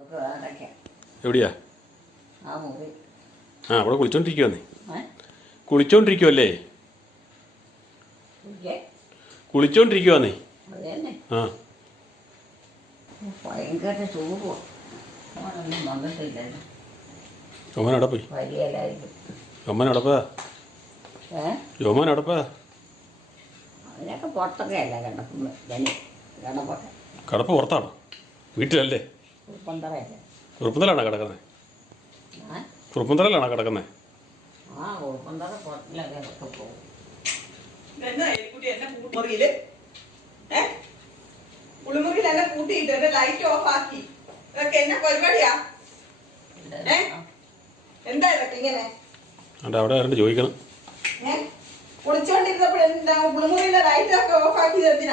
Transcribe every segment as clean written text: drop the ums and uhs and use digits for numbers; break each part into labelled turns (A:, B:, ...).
A: എവിടെയാ?
B: ആ മുറി.
A: ആ അവിടെ കുളിച്ചോണ്ടിരിക്കുവന്നേ. കുളിച്ചോണ്ടിരിക്കുവല്ലേ? കുളിച്ചോണ്ടിരിക്കുവന്നേ. ആ
B: ഭയങ്കര ചൂടും ഓണൊന്നും വന്നിട്ടില്ലല്ലോ.
A: ജോമോൻ എവിടെ പോയി?
B: വരികയില്ലായിരിക്കും.
A: ജോമോൻ എവിടെപ്പാ? ജോമോൻ എവിടെപ്പാ?
B: അതിനൊക്കെ പുറത്തൊക്കെ അല്ല കിടക്കുന്നത്. കിടപ്പൊക്കെ
A: കിടപ്പ് പുറത്താണോ? വീട്ടിലല്ലേ?
B: കുറുപ്പന്തറയല്ലേ?
A: കുറുപ്പന്തലാണോ കിടക്കുന്നത്? കുറുപ്പന്തറയിലാണോ കിടക്കുന്നത്?
B: ആ കുറുപ്പന്തറ പുറത്തിലൊക്കെ പോകും.
C: കുളിമുറിയിൽ എന്നെ കൂട്ടിയിട്ട് എന്റെ ലൈറ്റ് ഓഫ് ആക്കി. ഇതൊക്കെ എന്നാ പരിപാടിയാ? എന്താ ഇതൊക്കെ ഇങ്ങനെ?
A: അവിടെ ആരുടെ ചോദിക്കണം.
C: കുളിച്ചോണ്ടിരുന്നപ്പോഴെന്താ കുളിമുറിയിലെ ലൈറ്റ് ഒക്കെ ഓഫ് ആക്കിയത് എന്തിനാ?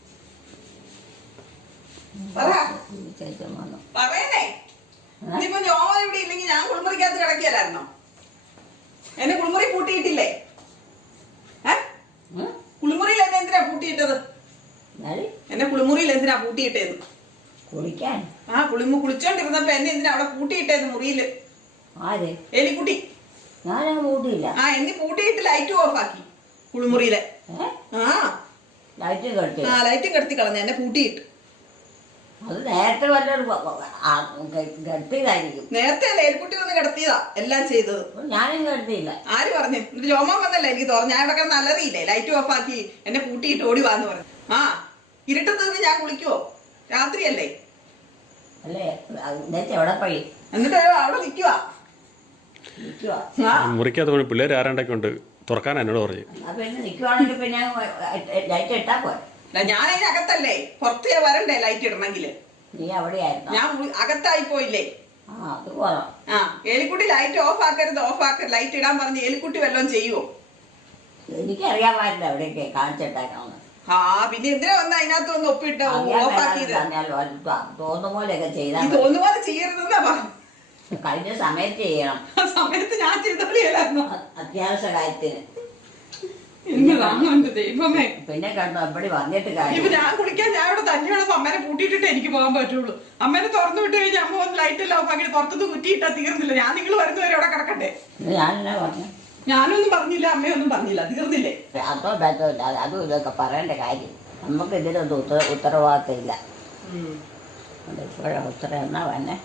C: പറയണേ. ഇനിയിപ്പോ ജോമോൻ ഇവിടെ ഇല്ലെങ്കിൽ ഞാൻ കുളിമുറിക്കകത്ത് കിടക്കിയല്ലായിരുന്നോ? എന്നെ കുളിമുറി പൂട്ടിയിട്ടില്ലേ? കുളിമുറിയിൽ എന്നെ എന്തിനാ പൂട്ടിയിട്ടത്? എന്നെ കുളിമുറിയിൽ എന്തിനാ പൂട്ടിയിട്ടേന്ന്?
B: കുളിക്കാൻ.
C: ആ കുളിച്ചോണ്ടിരുന്നപ്പോ എന്നെ എന്തിനാ അവിടെ പൂട്ടിയിട്ടേന്ന് മുറിയില്?
B: ആര്?
C: എലിക്കുട്ടി.
B: ഞാനങ്ങ് പൂട്ടിയില്ല.
C: ആ എന്നെ പൂട്ടിയിട്ട് ലൈറ്റ് ഓഫ് ആക്കി കുളിമുറിയിലെ.
B: ലൈറ്റ് കെടുത്തി.
C: ആ ലൈറ്റും കെടുത്തി കളഞ്ഞ എന്നെ പൂട്ടിയിട്ട്.
B: അത് നേരത്തെ വല്ലൊരു കെട്ടിയതായിരിക്കും.
C: നേരത്തെ അല്ലേ എലിക്കുട്ടി വന്ന് കിടത്തിയതാ എല്ലാം ചെയ്തത്.
B: ഞാനും കെടുത്തിയില്ല.
C: ആര് പറഞ്ഞു? എന്നിട്ട് ജോമോൻ വന്നല്ലേ എനിക്ക് തോന്നുന്നു. ഞാൻ ഇവിടെ കിടന്ന് അലറിയില്ലേ? ലൈറ്റ് ഓഫ് ആക്കി എന്നെ പൂട്ടിയിട്ട് ഓടി വാന്ന് പറഞ്ഞു. ആ ഇരുട്ടത്ത് നിന്ന് ഞാൻ കുളിക്കുവോ? രാത്രിയല്ലേ?
B: അല്ലേ എവിടെ പോയി?
C: എന്നിട്ട് അവിടെ നിക്കുവാ.
A: മുറിക്കകത്ത് പോയി പിള്ളേർ ആരാണ്ടൊക്കെ ഉണ്ട് തുറക്കാൻ എന്നോട് പറഞ്ഞു.
B: പിന്നെ നിക്കുവാണെങ്കിൽ പിന്നെ ലൈറ്റ് ഇട്ടാ പോരെ.
C: ഞാൻ അതിനകത്തല്ലേ, പുറത്തേ വരണ്ടേ ലൈറ്റ് ഇടണമെങ്കില്.
B: നീ അവിടെയായിരുന്നു.
C: ഞാൻ അകത്തായി പോയില്ലേ?
B: അത് പോകാം.
C: ആ എലിക്കുട്ടി ലൈറ്റ് ഓഫ് ആക്കരുത് ലൈറ്റ് ഇടാൻ പറഞ്ഞ് എലിക്കുട്ടി വല്ലതും ചെയ്യുവോ?
B: എനിക്കറിയാൻ പാടില്ല എവിടെയൊക്കെ കാണിച്ചിട്ടേക്കാന്ന്.
C: ആ പിന്നെ എന്തിനാ വന്ന് അതിനകത്ത് വന്ന് ഒപ്പിട്ട് ഓഫ് ആക്കിയത്?
B: തോന്നുന്ന പോലെയൊക്കെ ചെയ്താൽ.
C: തോന്നുന്ന പോലെ ചെയ്യരുതെന്നാ പറഞ്ഞു.
B: കഴിഞ്ഞ സമയത്ത് ചെയ്യണം.
C: സമയത്ത് ഞാൻ ചെയ്തോളിയായിരുന്നു
B: അത്യാവശ്യ കാര്യത്തിന്.
C: ദൈവമേ
B: പിന്നെ കണ്ടു എപ്പടി വന്നിട്ട് കാര്യം.
C: ഇപ്പൊ ഞാൻ കുളിക്കാൻ ഞാൻ ഇവിടെ തന്നെയുള്ളപ്പോ അമ്മേനെ പൂട്ടിയിട്ടിട്ട് എനിക്ക് പോകാൻ പറ്റുള്ളൂ. അമ്മേനെ തുറന്നു വിട്ട് കഴിഞ്ഞാൽ അമ്മ വന്ന് ലൈറ്റ് എല്ലാം ഓഫ് ആക്കി പുറത്തുനിന്ന് കുറ്റിയിട്ടാ തീർന്നില്ല. ഞാൻ നിങ്ങൾ വരുന്നവരെ അവിടെ കിടക്കട്ടെ.
B: ഞാനെന്നാ പറഞ്ഞു?
C: ഞാനൊന്നും പറഞ്ഞില്ല, അമ്മയൊന്നും പറഞ്ഞില്ല. തീർന്നില്ലേ?
B: അതോ ബന്ധമില്ല. അതും ഇതൊക്കെ പറയേണ്ട കാര്യം. നമുക്ക് ഇതിനൊന്നും ഉത്തരവാദിത്തം ഇല്ല. ഇപ്പോഴും ഉത്തരം എന്നാ വന്നെ?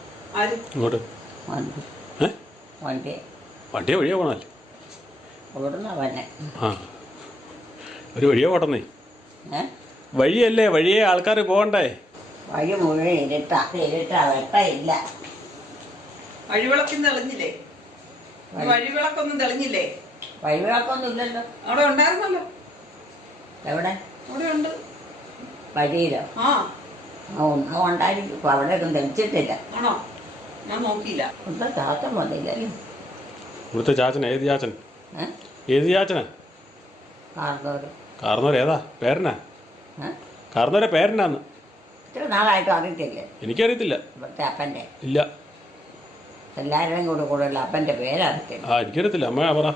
A: വണ്ടിയെ വഴിയാ പോണല്ലേ?
B: ഓടുന്ന വന്നെ.
A: ആ ഒരു വഴിയാ പോട്ടെന്നേ. വഴിയല്ലേ, വഴിയെ ആൾക്കാർ പോകണ്ടേ?
B: വഴി മുഴുവൻ ഇരുട്ടാ വെട്ടയില്ല.
C: വഴിവിളക്കൊന്നും തെളിഞ്ഞില്ലേ? വഴിവിളക്കൊന്നും തെളിഞ്ഞില്ലേ?
B: വഴിവിളക്കൊന്നും ഇല്ലല്ലോ.
C: അവിടെ ഉണ്ടായിരുന്നല്ലോ.
B: എവിടെ?
C: അവിടെ ഉണ്ട്.
B: വഴിയിലോ?
C: ആ
B: ഒന്നും ഉണ്ടായിരിക്കും. അവിടെ ഒന്നും തെളിച്ചിട്ടില്ല.
C: ആണോ? ഞാൻ നോക്കിയില്ല.
B: ഇവിടുത്തെ ചാച്ചൻ വന്നില്ലല്ലോ.
A: ഇവിടുത്തെ ചാച്ചൻ ഏത് ചാച്ചൻ? ഏത് ചാച്ചനാ? കാർന്നോര് ഏതാ പേരനാ? കാർന്നോരെ പേരനാന്ന്.
B: ഇത്ര നാളായിട്ടും അറിയത്തില്ലേ?
A: എനിക്കറിയത്തില്ല.
B: ഇവിടുത്തെ അപ്പൻ്റെ
A: ഇല്ല.
B: എല്ലാവരുടെയും കൂടെയുള്ള അപ്പൻ്റെ പേരറിയത്തില്ല.
A: ആ എനിക്കറിയത്തില്ല. അമ്മ പറ.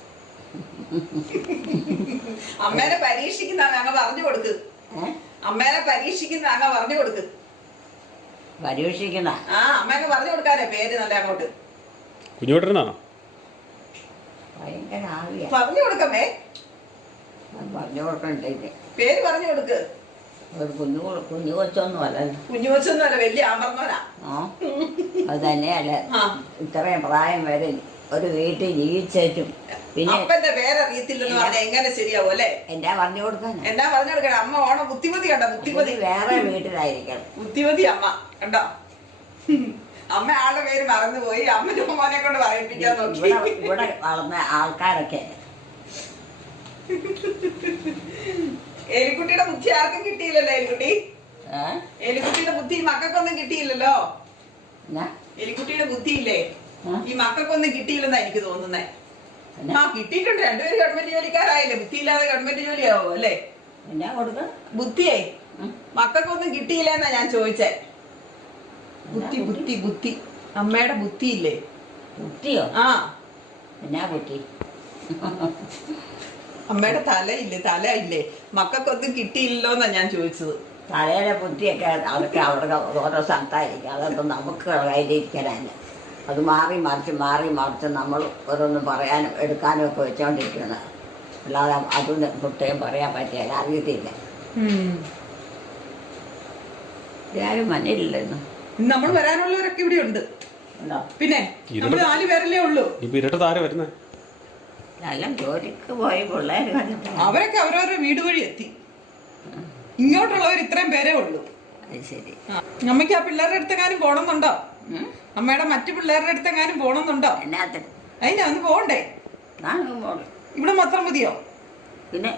C: അമ്മേനെ പരീക്ഷിക്കുന്ന അങ്ങ് പറഞ്ഞു കൊടുക്ക്. അമ്മേനെ പരീക്ഷിക്കുന്ന അങ്ങ് പറഞ്ഞു കൊടുക്ക്.
B: പരീക്ഷിക്കുന്ന
C: ആ അമ്മയൊക്കെ പറഞ്ഞു കൊടുക്കാനേ പേര് നല്ല അങ്ങോട്ട്.
A: കുഞ്ഞുവേട്ടനാണോ?
B: ഭയങ്കര ആവിയാ.
C: പറഞ്ഞു കൊടുക്കമ്മേ.
B: പറഞ്ഞു കൊടുക്കണ്ടേ?
C: പേര് പറഞ്ഞു കൊടുക്ക്.
B: ഒരു കുഞ്ഞു കൊച്ചൊന്നും അല്ലല്ലോ.
C: കുഞ്ഞു കൊച്ചൊന്നും അല്ല, വലിയ ആമ്പറന്നോനാ.
B: അത് തന്നെയല്ല. ഇത്രയും പ്രായം വരെ ഒരു വീട്ടിൽ ജീവിച്ചും പിന്നെ
C: അപ്പന്റെ പേരറിയത്തില്ലെന്ന് പറഞ്ഞാൽ എങ്ങനെ ശരിയാവും അല്ലേ?
B: എന്നാ പറഞ്ഞു കൊടുക്കാൻ?
C: എന്നാ പറഞ്ഞു കൊടുക്കണം? അമ്മ ഓണം ബുദ്ധിമതി കണ്ട. ബുദ്ധിമതി
B: വേറെ വീട്ടിലായിരിക്കണം.
C: ബുദ്ധിമതി അമ്മ കണ്ടോ? അമ്മ ആളുടെ പേര് മറന്നുപോയി. അമ്മ ജോമോനെ കൊണ്ട് പറയിപ്പിക്കാൻ നോക്കി.
B: ഇവിടെ വളർന്ന ആൾക്കാരൊക്കെ
C: എലിക്കുട്ടിയുടെ ബുദ്ധി ആർക്കും കിട്ടിയില്ലല്ലോ. എലിക്കുട്ടിയുടെ ബുദ്ധി മക്കൾക്കൊന്നും കിട്ടിയില്ലല്ലോ. എലിക്കുട്ടിയുടെ ബുദ്ധിയില്ലേ ഈ മക്കൾക്കൊന്നും കിട്ടിയില്ലെന്നാ എനിക്ക് തോന്നുന്നേ. ആ കിട്ടിയിട്ടുണ്ട്. രണ്ടുപേരും ഗവൺമെന്റ് ജോലിക്കാരായില്ലേ. ബുദ്ധിയില്ലാതെ ഗവൺമെന്റ് ജോലിയാവോ അല്ലേ?
B: എന്നാ കൊടുക്ക
C: ബുദ്ധിയേ മക്കൾക്കൊന്നും കിട്ടിയില്ലെന്നാ ഞാൻ ചോദിച്ചേ. ബുദ്ധി ബുദ്ധി ബുദ്ധി അമ്മയുടെ ബുദ്ധിയില്ലേ?
B: ബുദ്ധിയോ?
C: ആ
B: എന്നാ ബുദ്ധി?
C: അമ്മയുടെ തലയില്ലേ? തല ഇല്ലേ? മക്കൾക്കൊന്നും കിട്ടിയില്ലല്ലോന്നാ ഞാൻ ചോദിച്ചത്.
B: തലയിലെ ബുദ്ധിയൊക്കെ അതൊക്കെ അവിടെ ഓരോ സ്ഥലത്തായിരിക്കും. അതൊക്കെ നമുക്ക് കയ്യിലിരിക്കാനല്ല. അത് മാറി മറിച്ച് നമ്മൾ ഓരോന്നും പറയാനും എടുക്കാനും ഒക്കെ വെച്ചോണ്ടിരിക്കുന്നത്. അല്ലാതെ അതൊന്നും കുട്ടിയും പറയാൻ പറ്റില്ല, അറിയത്തില്ല. ആരും മഞ്ഞില്ലല്ലോ.
C: നമ്മൾ വരാനുള്ളവരൊക്കെ ഇവിടെ ഉണ്ട്. പിന്നെ നമ്മൾ 4 പേരല്ലേ ഉള്ളൂ.
A: ഇപ്പൊ ഇരട്ടത്ത് ആരാ വരുന്നേ?
B: എല്ലാം ജോലിക്ക് പോയി പിള്ളേർ കണ്ടിട്ട്
C: അവരൊക്കെ അവരവരുടെ വീട് വഴി എത്തി. ഇങ്ങോട്ടുള്ളവർ ഇത്രയും പേരേ ഉള്ളൂ.
B: അത് ശരി.
C: അമ്മയ്ക്ക് ആ പിള്ളേരുടെ അടുത്തെങ്ങാനും പോണമെന്നുണ്ടോ? അമ്മയുടെ മറ്റു പിള്ളേരുടെ അടുത്തെങ്ങാനും പോണമെന്നുണ്ടോ?
B: എന്നാത്തിന്
C: അതിനാ ഒന്ന് പോകണ്ടേ? ഇവിടെ മാത്രം മതിയോ?
B: പിന്നെ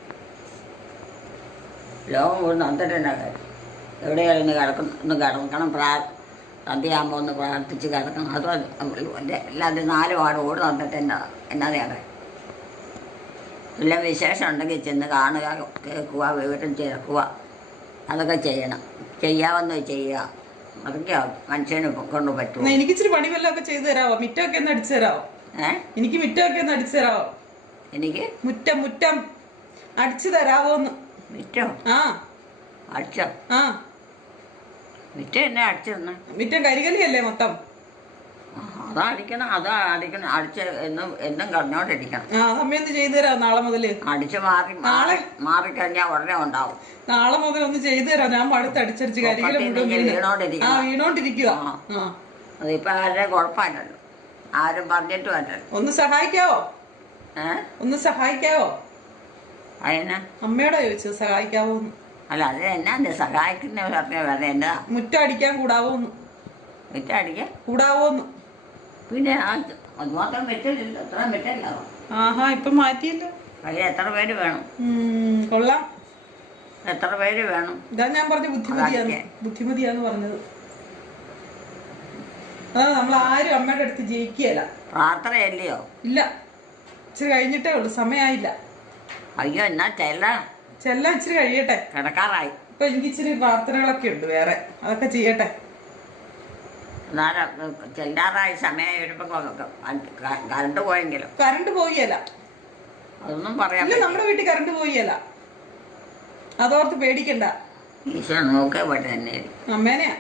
B: ലോകം കൊണ്ട് അന്തരണ്ട കാര്യം. എവിടെയാലും ഒന്ന് കിടക്കണം. സന്ധ്യയാകുമ്പോൾ ഒന്ന് പ്രാർത്ഥിച്ച് കിടക്കണം. അതും എല്ലാവരും 4 പാട് ഓടി തന്നിട്ട് എന്നതാണ്. എല്ലാം വിശേഷം ഉണ്ടെങ്കിൽ ചെന്ന് കാണുക, കേൾക്കുക, വിവരം ചേർക്കുക, അതൊക്കെ ചെയ്യണം. ചെയ്യാമെന്ന് ചെയ്യുക. അതൊക്കെ മനുഷ്യന് കൊണ്ട് പറ്റും.
C: എനിക്ക് ഇച്ചിരി പണി വല്ലതൊക്കെ ചെയ്തു തരാവോ? മിറ്റമൊക്കെ ഒന്ന് അടിച്ചു തരാവോ? എനിക്ക് മിറ്റമൊക്കെ ഒന്ന് അടിച്ചു തരാവോ?
B: എനിക്ക്
C: മുറ്റം അടിച്ചു തരാവോന്ന്.
B: മിറ്റോ? ആ അടിച്ചോ?
C: ആ
B: മിറ്റം എന്നെ അടിച്ചു തന്നെ.
C: മിറ്റം കരികലിയല്ലേ മൊത്തം?
B: അതടിക്കണം അടിച്ച് എന്നും കടഞ്ഞോണ്ടിരിക്കണം.
C: സമയം ചെയ്തു തരാം നാളെ മുതല്.
B: അടിച്ച് മാറിക്കഴിഞ്ഞാൽ ഉടനെ ഉണ്ടാവും.
C: നാളെ മുതൽ ഒന്ന് ചെയ്തു തരാം. ഞാൻ മടുത്ത് അടിച്ചടിച്ച് വീണോണ്ടിരിക്കുക.
B: അതിപ്പോ ആരുടെ കുഴപ്പമില്ലല്ലോ, ആരും പറഞ്ഞിട്ട് പറ്റല്ലോ.
C: ഒന്ന് സഹായിക്കാവോ? ഒന്ന് സഹായിക്കാവോ?
B: അതിനാ
C: അമ്മയോടാ ചോദിച്ചത് സഹായിക്കാവോന്ന്.
B: അല്ല അത് എന്നാ സഹായിക്കുന്ന പറഞ്ഞ വേറെ എന്നാ?
C: മുറ്റം അടിക്കാൻ കൂടാവോന്ന്.
B: മുറ്റം അടിക്കാൻ
C: കൂടാവോന്ന്?
B: പിന്നെ അതുമാത്രം പറ്റില്ലല്ലോ. എത്ര പറ്റല്ലോ?
C: ആഹാ ഇപ്പൊ മാറ്റിയല്ലോ.
B: അതിൽ എത്ര പേര് വേണം?
C: കൊള്ളാം.
B: എത്ര പേര് വേണം?
C: ഇതാ ഞാൻ പറഞ്ഞ ബുദ്ധിമതിയാന്ന് പറഞ്ഞത്. അതാ നമ്മൾ ആരും അമ്മയുടെ അടുത്ത് ജയിക്കുകയല്ല.
B: പ്രാർത്ഥനയല്ലയോ?
C: ഇല്ല, ഇച്ചിരി കഴിഞ്ഞിട്ടേ ഉള്ളു, സമയമായില്ല.
B: അയ്യോ എന്നാ
C: ചെല്ലാം ഇച്ചിരി കഴിയട്ടെ.
B: കിടക്കാറായി.
C: ഇപ്പൊ എനിക്ക് ഇച്ചിരി പ്രാർത്ഥനകളൊക്കെ ഉണ്ട് വേറെ, അതൊക്കെ ചെയ്യട്ടെ.
B: ചെല്ലാറായി സമയം വരുമ്പോ കറണ്ട് പോയെങ്കിലോ?
C: കറണ്ട് പോയല്ല.
B: അതൊന്നും പറയാൻ
C: നമ്മുടെ വീട്ടിൽ കറണ്ട് പോയല്ല, അതോർത്ത് പേടിക്കണ്ട.
B: ഈശോ നോക്കേ പോട്ടെ തന്നെ.
C: അമ്മേനെയാ.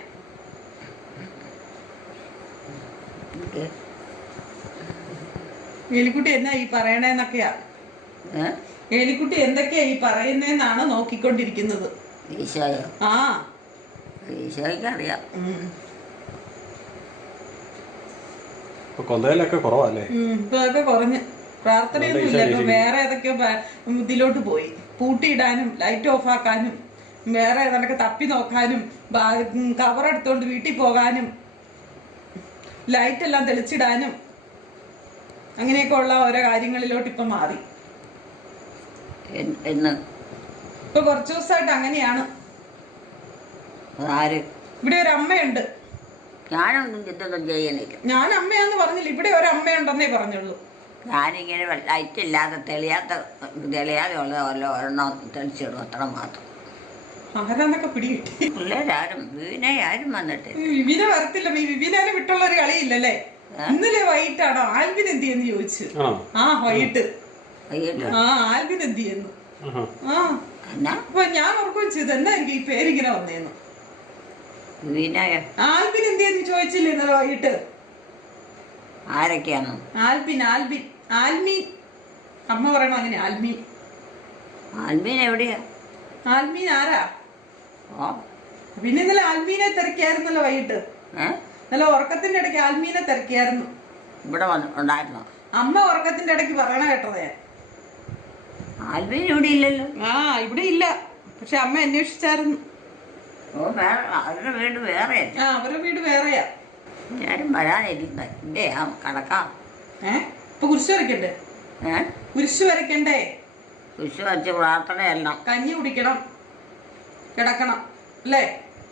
C: എലിക്കുട്ടി എന്നാ ഈ പറയണേന്നൊക്കെയാ. എലിക്കുട്ടി എന്തൊക്കെയാ ഈ പറയുന്നേന്നാണ് നോക്കിക്കൊണ്ടിരിക്കുന്നത്.
B: ഈശോയോ?
C: ആ
B: ഈശോയ്ക്ക് അറിയാം.
A: കൊന്തയിലൊക്കെ കുറവല്ലേ?
C: ഇപ്പൊ അതൊക്കെ കുറഞ്ഞ് പ്രാർത്ഥനയൊന്നുമില്ല. ഇപ്പൊ വേറെ ഏതൊക്കെയോ ഇതിലോട്ട് പോയി. പൂട്ടിയിടാനും ലൈറ്റ് ഓഫ് ആക്കാനും വേറെ ഏതൊക്കെ തപ്പി നോക്കാനും കവർ എടുത്തോണ്ട് വീട്ടിൽ പോകാനും ലൈറ്റ് എല്ലാം തെളിച്ചിടാനും അങ്ങനെയൊക്കെ ഉള്ള ഓരോ കാര്യങ്ങളിലോട്ട് ഇപ്പൊ മാറി. ഇപ്പൊ കുറച്ചു ദിവസമായിട്ട് അങ്ങനെയാണ്. ഇവിടെ ഒരു അമ്മയുണ്ട്.
B: ഞാനൊന്നും ഇതൊന്നും ചെയ്യണില്ല.
C: ഞാൻ അമ്മയാന്ന് പറഞ്ഞില്ല, ഇവിടെ ഒരു അമ്മയുണ്ടെന്നേ പറഞ്ഞുള്ളൂ.
B: ഞാനിങ്ങനെ ലൈറ്റ് ഇല്ലാതെ തെളിയാതെ ഉള്ള ഒരെണ്ണം തെളിച്ചിടും, അത്ര മാത്രം.
C: ആരാന്നൊക്കെ പിടികിട്ടി.
B: പിള്ളേരാരും വിവിനെ ആരും വന്നിട്ട്.
C: വിവിനെ വരത്തില്ല. വിവിനെ വിട്ടുള്ള ഒരു കളിയില്ലല്ലേ. ഇന്നലെ വൈകിട്ടാണോ ആൽബിൻ എന്ത് ചെയ്യുന്നു ചോദിച്ചു. വൈകിട്ട് ആൽബിൻ എന്ത് ചെയ്യുന്നു. അപ്പൊ ഞാൻ ഓർക്കുകയും ചെയ്തു എന്നായിരിക്കും ഈ പേരിങ്ങനെ വന്നേന്ന്. ആൽബിൻ എന്ത് ചെയ്യുന്നു ചോദിച്ചില്ലേ ഇന്നലെ വൈകിട്ട്.
B: ആരൊക്കെയാണോ?
C: ആൽബിൻ ആൽമീൻ. അമ്മ പറയണോ അങ്ങനെ ആൽമീൻ.
B: ആൽമീൻ എവിടെയാ?
C: ആൽമീൻ ആരാ? പിന്നെ ഇന്നലെ ആൽമീനെ തിരക്കിയായിരുന്നല്ലോ വൈകിട്ട്. നല്ല ഉറക്കത്തിന്റെ ഇടയ്ക്ക് ആൽമീനെ തിരക്കിയായിരുന്നു.
B: ഇവിടെ ഉണ്ടായിരുന്നോ?
C: അമ്മ ഉറക്കത്തിന്റെ ഇടയ്ക്ക് പറയണ കേട്ടതേ.
B: ആൽമീൻ ഇവിടെ ഇല്ലല്ലോ.
C: ഇവിടെ ഇല്ല, പക്ഷെ അമ്മ അന്വേഷിച്ചായിരുന്നു.
B: അവരുടെ വീട് വേറെ.
C: അവരുടെ വീട് വേറെയാ.
B: ഞാനും വരാനില്ല. കടക്കാം.
C: ഇപ്പൊ കുരിശ് വരയ്ക്കണ്ടേ? കുരിശ് വരയ്ക്കണ്ടേ?
B: കുരിശ് വരച്ച് പ്രാർത്ഥനയെല്ലാം.
C: കഞ്ഞി കുടിക്കണം, കിടക്കണം അല്ലേ?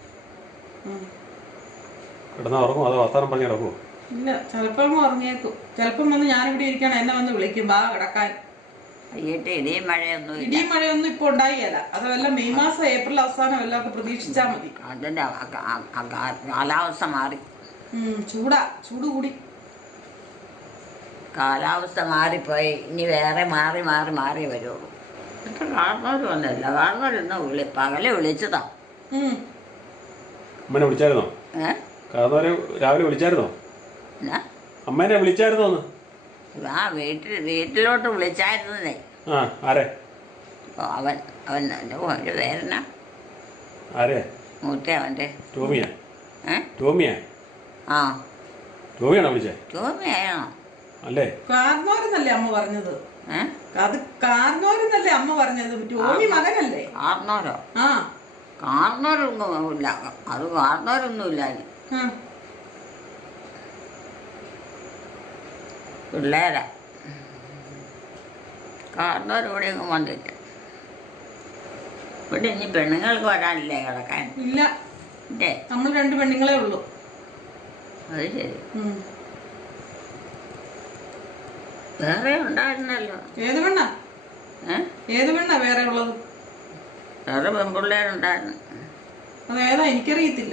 A: കിടന്നാ ഉറങ്ങും? അത് വർത്താനം പറഞ്ഞു കിടക്കുമോ?
C: ഇല്ല, ചിലപ്പം ഉറങ്ങിയേക്കും. ചിലപ്പം വന്ന് ഞാനിവിടെ ഇരിക്കണം, എന്നെ വന്ന് വിളിക്കും ബാ കിടക്കാൻ.
B: ഇടിയും
C: മഴയൊന്നും ഇപ്പൊ ഉണ്ടായില്ല. അത് വല്ല മെയ് മാസം ഏപ്രിൽ അവസാനം എല്ലാം ഒക്കെ പ്രതീക്ഷിച്ചാ മതി.
B: അതിന്റെ കാലാവസ്ഥ മാറി.
C: ചൂട് കൂടി.
B: കാലാവസ്ഥ മാറിപ്പോയി. ഇനി വേറെ മാറി വരുള്ളൂ. ഇപ്പൊ കാണുന്നവര് വന്നില്ല. കാണുന്നവരൊന്നും പകല് വിളിച്ചതാ.
A: അമ്മനെ വിളിച്ചായിരുന്നോ? കാർന്നവരെ രാവിലെ വിളിച്ചായിരുന്നോ? അമ്മേനെ വിളിച്ചായിരുന്നോ ഒന്ന്?
B: ആ വീട്ടിലോട്ട് വിളിച്ചായിരുന്നേ.
A: ആ ആരെ?
B: അവൻ്റെ പേരെന്നാ?
A: ആരെ?
B: മൂത്ത അവൻ്റെ
A: ടോമിയാ? ടോമിയാ?
B: ആ
A: ടോമിയാണോ വിളിച്ചേ?
B: ടോമിയാണോ?
A: അല്ലേ?
C: കാർന്നോരെന്നല്ലേ അമ്മ പറഞ്ഞത്? അത് കാർന്നോരെന്നല്ലേ അമ്മ പറഞ്ഞത്? ടോമി മകനല്ലേ?
B: കാർന്നോരോ?
C: ആ
B: കാർന്നോരൊന്നുമില്ല. അത് കാർന്നോരൊന്നുമില്ല. പിള്ളേരാ കാർന്നോരിവിടെ ഒന്നും വന്നിട്ട്. ഇവിടെ ഇനി പെണ്ണുങ്ങൾക്ക് വരാനില്ലേ കിടക്കാൻ?
C: ഇല്ല, നമ്മൾ 2 പെണ്ണുങ്ങളെ ഉള്ളൂ.
B: അത് ശരി. വേറെ ഉണ്ടായിരുന്നല്ലോ.
C: ഏത് പെണ്ണാ? ഏത് പെണ്ണാ വേറെ ഉള്ളത്?
B: വേറെ പെൺപിള്ളേരുണ്ടായിരുന്നു.
C: അതേതാ എനിക്കറിയത്തില്ല.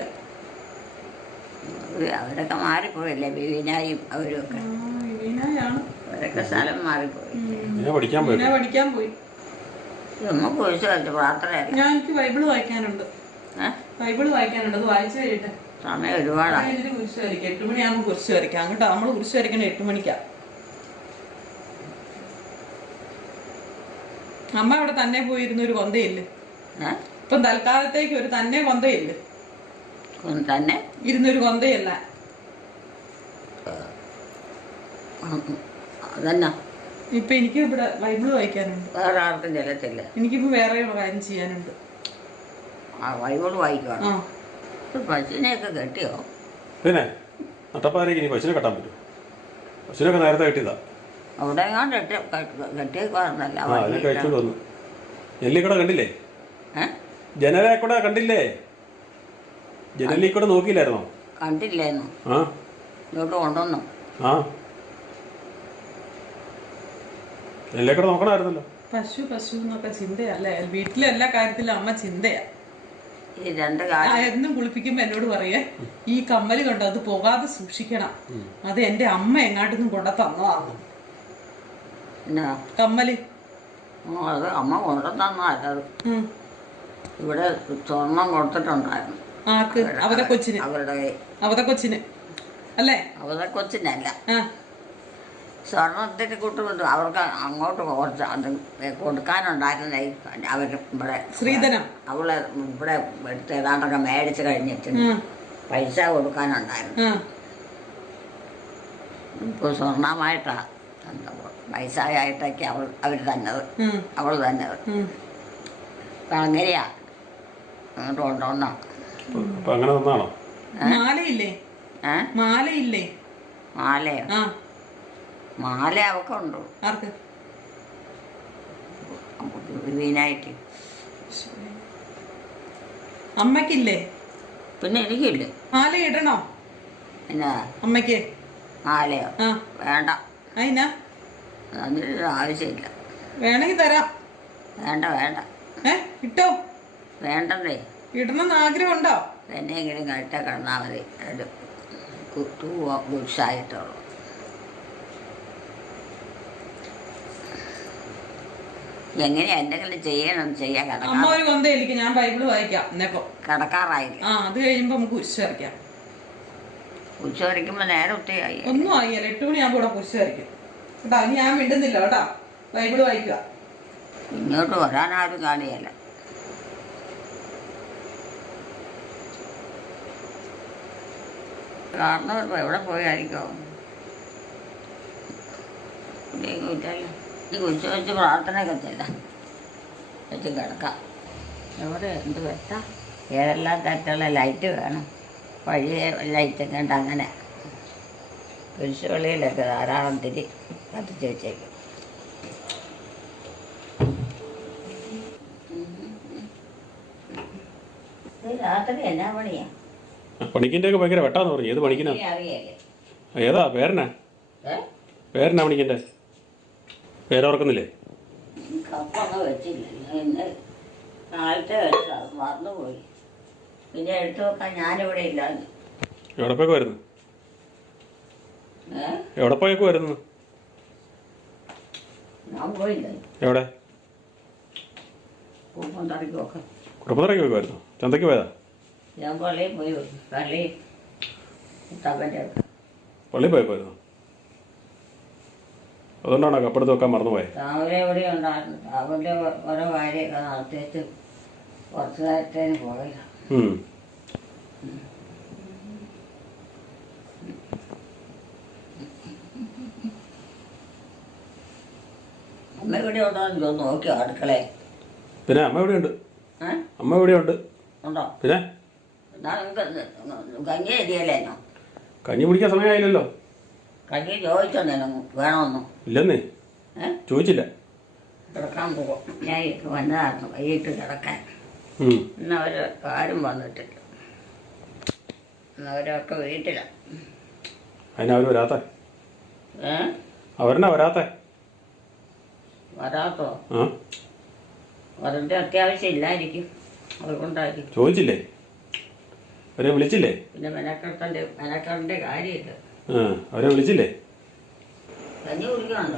B: അവരൊക്കെ മാറിപ്പോയല്ലേ, വിവീനായും അവരും ഒക്കെ. അവരൊക്കെ സ്ഥലം മാറിപ്പോയി.
C: പഠിക്കാൻ പോയി.
B: നമുക്ക് കുറിച്ച് വെച്ച് പ്രാർത്ഥനയല്ല.
C: ഞാൻ എനിക്ക് ബൈബിള് വായിക്കാനുണ്ട്. ബൈബിള് വായിക്കാനുണ്ട്, അത് വായിച്ചു കഴിഞ്ഞിട്ട്
B: സമയം ഒരുപാടായി.
C: കുരിശ് വരയ്ക്കാം. 8 മണിയാകുമ്പോൾ കുരിശ് വരയ്ക്കാം. അങ്ങോട്ട് നമ്മള് കുരിശ് വരയ്ക്കണേ 8 മണിക്കാ. അമ്മ അവിടെ തന്നെ പോയിരുന്നൊരു കൊന്തയില്ലേ ഇപ്പം തൽക്കാലത്തേക്ക്? ഒരു തന്നെ കൊന്തയില്ലേ
B: തന്നെ
C: ഇരുന്നൊരു കൊന്തയല്ല.
B: അതന്നെ.
C: ഇപ്പൊ എനിക്ക് ഇവിടെ ബൈബിള് വായിക്കാനുണ്ട്.
B: വേറെ ആർക്കും ചെല്ലത്തില്ല.
C: എനിക്കിപ്പോ വേറെ കാര്യം ചെയ്യാനുണ്ട്.
B: ബൈബിള് വായിക്കണം. പശുവിനെയൊക്കെ കെട്ടിയോ?
A: പിന്നെ നട്ടപ്പാരേക്ക് ഇനി പശുവിനെ കെട്ടാൻ പറ്റുമോ? പശുവിനൊക്കെ നേരത്തെ കെട്ടിയതാ.
B: അവിടെ കെട്ടിയേക്കാറുന്നല്ല.
A: കഴിച്ചോണ്ട് വന്നു. ജനലിൽ കണ്ടില്ലേ? ജനലെ കൂടെ കണ്ടില്ലേ? ജനലിൽ കൂടെ നോക്കിയില്ലായിരുന്നോ?
B: കണ്ടില്ലേന്നു.
A: ആ
B: ഇങ്ങോട്ട് കൊണ്ടുവന്നു.
A: ആ ജനലിൽ കൂടെ നോക്കണമായിരുന്നല്ലോ.
C: പശു പശു എന്നൊക്കെ ചിന്തയല്ലേ വീട്ടിലെ എല്ലാ കാര്യത്തിലും അമ്മ ചിന്തയാ.
B: ഈ 2 കാര്യം
C: എന്നും കുളിപ്പിക്കുമ്പോ എന്നോട് പറയേ, ഈ കമ്മല് കണ്ടോ, അത് പോകാതെ സൂക്ഷിക്കണം, അത് എന്റെ അമ്മ എങ്ങാട്ടൊന്നും കൊണ്ട തന്നതാണ്. കമ്മല്
B: അത് അമ്മ കൊണ്ടുതന്നത്. ഇവിടെ സ്വർണം കൊടുത്തിട്ടുണ്ടായിരുന്നു.
C: ആർക്ക്? അവരുടെ കൊച്ചിന്. അവരുടെ കൊച്ചിന് അല്ലേ? അവരുടെ
B: കൊച്ചിനല്ല, സ്വർണത്തിന് കൂട്ടുകൊണ്ട് അവർക്ക് അങ്ങോട്ട് കുറച്ച് അത് കൊടുക്കാനുണ്ടായിരുന്ന അവർ ഇവിടെ
C: ശ്രീധനം
B: അവളെ ഇവിടെ എടുത്ത് ഏതാണ്ടൊക്കെ മേടിച്ച് കഴിഞ്ഞിട്ട് പൈസ കൊടുക്കാനുണ്ടായിരുന്നു. ഇപ്പോൾ സ്വർണമായിട്ടാ പൈസ ആയിട്ടൊക്കെ അവർ തന്നത്. അവൾ തന്നത് അങ്ങനെയാ അങ്ങോട്ട് കൊണ്ടുവന്നോ?
C: മാലയില്ലേ? മാലയില്ലേ?
B: മാലയോ? മാല അവക്കുണ്ടോ?
C: ആർക്ക്?
B: വീനായിട്ട്.
C: അമ്മക്കില്ലേ?
B: പിന്നെ എനിക്കില്ലേ.
C: മാല ഇടണോ?
B: എന്നാ
C: അമ്മക്ക്
B: മാലയോ? വേണ്ട.
C: അതിനാ?
B: അതിനൊരു ആവശ്യമില്ല.
C: വേണമെങ്കിൽ തരാം.
B: വേണ്ട വേണ്ട.
C: ഇട്ടോ?
B: വേണ്ടേ.
C: ഇടണമെന്ന് ആഗ്രഹമുണ്ടോ?
B: എന്നെങ്കിലും കട്ട കിടന്നാൽ മതി. ഒരു ഗുഡ്സായിട്ടുള്ളൂ. എങ്ങനെയാ എന്തെങ്കിലും ചെയ്യാൻ
C: അമ്മ ഒരു കൊന്തയിലേക്ക് ഞാൻ ബൈബിള് വായിക്കാം.
B: കിടക്കാറായില്ല.
C: അത് കഴിയുമ്പോ നമുക്ക് കുരിശ് വരയ്ക്കാം.
B: കുരിശ് വരയ്ക്കുമ്പോ നേരെ ഒത്തിരി ആയി.
C: ഒന്നും ആയില്ല. 8 മണിയാകുമ്പോ ഇവിടെ കുരിശ് വരയ്ക്കും കേട്ടോ. അത് ഞാൻ മിണ്ടുന്നില്ല കേട്ടോ. ബൈബിള് വായിക്കുക.
B: ഇങ്ങോട്ട് വരാനാരും കാണിയല്ല. കാരണം എവിടെ പോയായിരിക്കോ? ഇല്ലല്ലോ. ഈ കുരിശ് വെച്ച് പ്രാർത്ഥനയൊക്കെ ചെയ്താൽ വെച്ച് കിടക്കാം. എവിടെ എന്ത് വെച്ചാൽ ഏതെല്ലാം തരത്തിലുള്ള ലൈറ്റ് വേണം. പഴയ ലൈറ്റൊക്കെ ഉണ്ട്. അങ്ങനെ കുരിശ് വെളിയിലൊക്കെ ധാരാളം തിരി കത്തിച്ച് വെച്ചേക്കും. രാത്രി എന്നാ പണിയാ?
A: പണിക്കിന്റെ ഒക്കെ ഭയങ്കര വെട്ടാന്ന് പറഞ്ഞു. ഏത് പണിക്കിനാ?
B: അറിയാലേ.
A: ഏതാ പേരനാ? പേരനാ പണിക്കിന്റെ? പേരോർക്കുന്നില്ലേ?
B: കപ്പൊന്നും വെച്ചില്ല. ഇന്ന് കാലത്തെ വെച്ചാ മറന്നുപോയി. പിന്നെ എടുത്തു വെക്കാൻ ഞാനിവിടെ ഇല്ലാന്ന്.
A: എവിടെ പോയൊക്കെ വരുന്നു? എവിടെ പോയൊക്കെ വരുന്നു?
B: ഞാൻ പോയില്ല.
A: എവിടെ?
B: കൂപ്പന്തറയ്ക്കൊക്കെ.
A: കുടുംബത്തിലേക്ക് പോയിക്കുമായിരുന്നു. ചന്തയ്ക്ക് പോയതാ?
B: ഞാൻ പള്ളിയിൽ പോയി. പള്ളിയിൽ തപ്പൻ്റെ
A: പള്ളിയിൽ പോയപ്പോയിരുന്നു. അതുകൊണ്ടാണോ കപ്പെടുത്ത് വെക്കാൻ മറന്നുപോയത്?
B: രാവിലെ ഇവിടെ ഉണ്ടായിരുന്നു. രാവിലെ ഓരോ കാര്യമൊക്കെ നടത്തിയിട്ട് കുറച്ച് നേരത്തേന് പോയില്ല. അമ്മ ഇവിടെ ഉണ്ടോ നോക്കിയോ അടുക്കളയെ?
A: പിന്നെ അമ്മ എവിടെയുണ്ട്? അമ്മ എവിടെയുണ്ട്?
B: ഉണ്ടോ?
A: പിന്നെ
B: എന്നാ നിങ്ങൾക്ക് കഞ്ഞി അരിയല്ലേ?
A: കഞ്ഞി കുടിക്കാൻ സമയമായില്ലല്ലോ.
B: കഞ്ഞി ചോദിച്ചോണ്ടേ വേണമെന്നോ?
A: ഇല്ലെന്നേ, ചോദിച്ചില്ല.
B: കിടക്കാൻ പോകും. ഞാൻ വന്നതായിരുന്നു വൈകിട്ട് കിടക്കാൻ. ഇന്ന് അവർ ആരും വന്നിട്ടില്ല. അവരൊക്കെ വീട്ടിലാണ്.
A: അതിനവർ വരാത്ത? അവരെന്നാ വരാത്ത?
B: വരാത്തോ? അവരുടെ അത്യാവശ്യം ഇല്ലായിരിക്കും, അതുകൊണ്ടായിരിക്കും.
A: ചോദിച്ചില്ലേ? അവരെ വിളിച്ചില്ലേ?
B: പിന്നെ മെനക്കെട്ടൻ്റെ കാര്യമില്ല.
A: അവരെ വിളിച്ചില്ലേ?
B: കഞ്ഞി കുടിക്കണുണ്ടോ?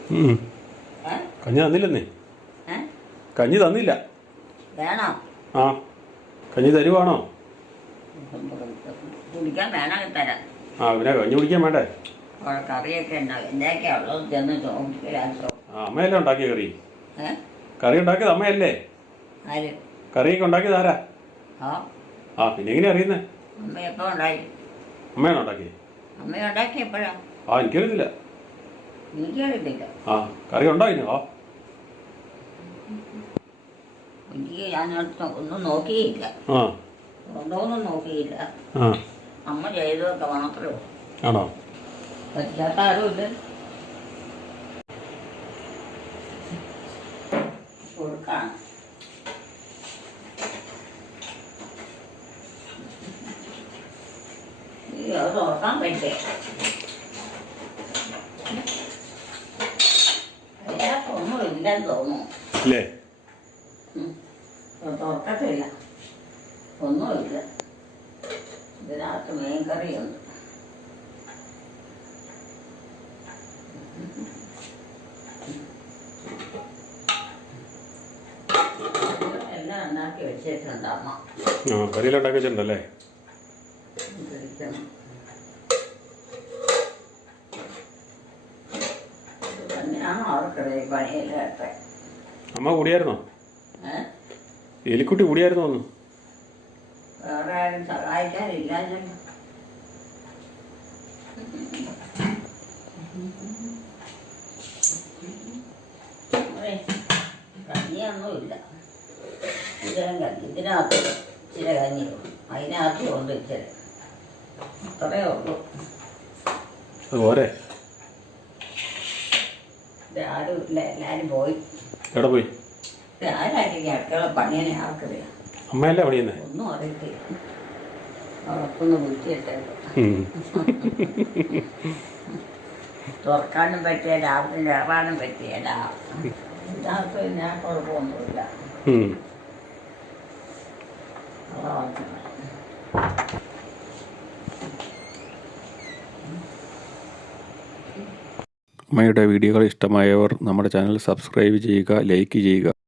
A: കഞ്ഞി തന്നില്ലെന്നേ. കഞ്ഞി തന്നില്ല.
B: വേണോ?
A: ആ, കഞ്ഞി തരുവാണോ?
B: കുടിക്കാൻ വേണമെങ്കിൽ തരാം.
A: പിന്നെ കഞ്ഞി കുടിക്കാൻ വേണ്ടേ?
B: അവിടെ കറിയൊക്കെ ഉണ്ടാവും. എന്തൊക്കെയാ ഉള്ളത് ചെന്ന് ചോദിക്കലാട്ടോ.
A: അമ്മയല്ലേ ഉണ്ടാക്കിയ കറി? കറി ഉണ്ടാക്കിയത് അമ്മയല്ലേ?
B: ആര്?
A: കറിയൊക്കെ ഉണ്ടാക്കിയത് ആരാ? പിന്നെ എങ്ങനെയാ അറിയുന്നേ?
B: അമ്മ എപ്പോ ഉണ്ടായി?
A: അമ്മയാണോ ഉണ്ടാക്കിയത്?
B: അമ്മ ഉണ്ടാക്കി എപ്പോഴാ?
A: എനിക്കറിയത്തില്ല.
B: എനിക്കറിയത്തില്ല.
A: കറി ഉണ്ടായിനോ?
B: എനിക്ക് ഞാൻ ഒന്നും നോക്കിയില്ല. ഉണ്ടോന്നും നോക്കിയില്ല. അമ്മ ചെയ്തതൊക്കെ മാത്രമേ ഉള്ളൂ.
A: ആണോ?
B: പറ്റാത്ത ആരുമില്ല. കൊടുക്കാണ്. അത് തുറക്കാൻ പറ്റേ? അതിനകത്തൊന്നും ഇല്ലെന്ന് തോന്നുന്നു. തുറക്കത്തില്ല, ഒന്നുമില്ല. ഇതിനകത്ത് മീൻകറിയുണ്ട്. എല്ലാം ഉണ്ടാക്കി വെച്ചിട്ടുണ്ട് അമ്മ.
A: കറിയെല്ലാം ഉണ്ടാക്കി വെച്ചിട്ടുണ്ടല്ലേ?
B: തന്നെയാണോ അവർക്കറിയാം പണിയില്ലാത്ത?
A: അമ്മ കൂടിയായിരുന്നോ? എലിക്കുട്ടി കൂടിയായിരുന്നോ? ഒന്ന്
B: വേറെ ആരും സഹായിക്കാനില്ലാഞ്ഞു. കഞ്ഞിയൊന്നുമില്ല. ഇതിനകത്ത് ഇച്ചിരി കഞ്ഞിയുള്ളൂ. അതിനകത്ത് കൊണ്ട് ഇച്ചിരി അത്രയേ ഉള്ളൂ.
A: പോരെ?
B: ആരും ഇല്ല, എല്ലാരും പോയി.
A: എവിടെ പോയി?
B: ആരായിരിക്കും അടുക്കള പണിയനെ ആർക്കറിയാം?
A: അമ്മയല്ലേ പണിയുന്നേ?
B: ഒന്നും അറിയത്തില്ല. അവർക്കൊന്ന് കുറ്റിയിട്ടേക്കും. തുറക്കാനും പറ്റിയല്ല, അവിടെ കയറാനും പറ്റിയല്ല. ഇതിനകത്ത് ഞാൻ കുഴപ്പമൊന്നുമില്ല.
A: അമ്മയുടെ വീഡിയോകൾ ഇഷ്ടമായവർ നമ്മുടെ ചാനൽ സബ്സ്ക്രൈബ് ചെയ്യുക, ലൈക്ക് ചെയ്യുക.